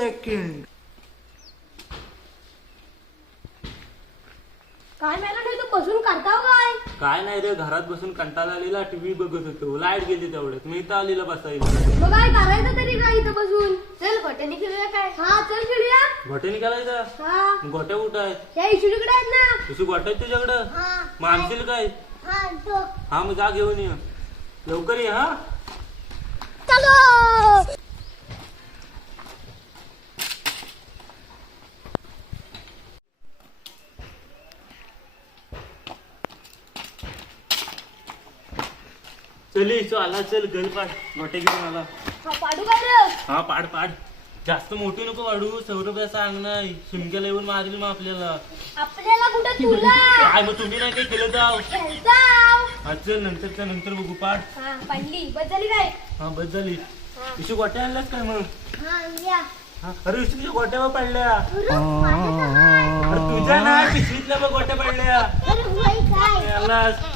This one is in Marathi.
सेकंड. काय मॅडम हे तर बसून करताव काय? काय नाही रे, घरात बसून कंटाळा आलेला, टीव्ही बघत होतो. लाईट गेली तेवढ्यात, मी इथं आलेला बसायला. मग काय करायचं तरी काय इथं बसून? चल गोट्याने खेळूया काय? हा चल खेळूया. गोट्याने खेळायचं? हा मग गोट्या कुठं आहेत? त्या इशूकडे आहेत ना. तुझी गोट्या आहेत तुझ्याकडं? मग आणशील काय? हा मग जा घेऊन ये, लवकर ये. हा चलो. चल ये, आला. चल गल पाड, गोट्या घेऊन आला. हा पाडू काय रे? हा पाड पाड. जास्त मोठी नको वाढू, सौरभ्याचा अंग नाही, शिमक्याला येऊन मारेल मग आपल्याला. आपल्याला कुठं तुला? काय मग तुम्ही नाही काही केलं जाव. खेळताव. हा चल, नंतरच्या नंतर बघू. पाड. हा पडली बदली काय? हा बस झाली. इशू गोट्या आणल्यास काय मग? हा या. हा, अरे इशू तुझ्या गोट्यावर पडल्या. अरे तुझ्या ना पिशवीतल्या बघ गोट्या पडल्या. अरे होय काय? यालाच.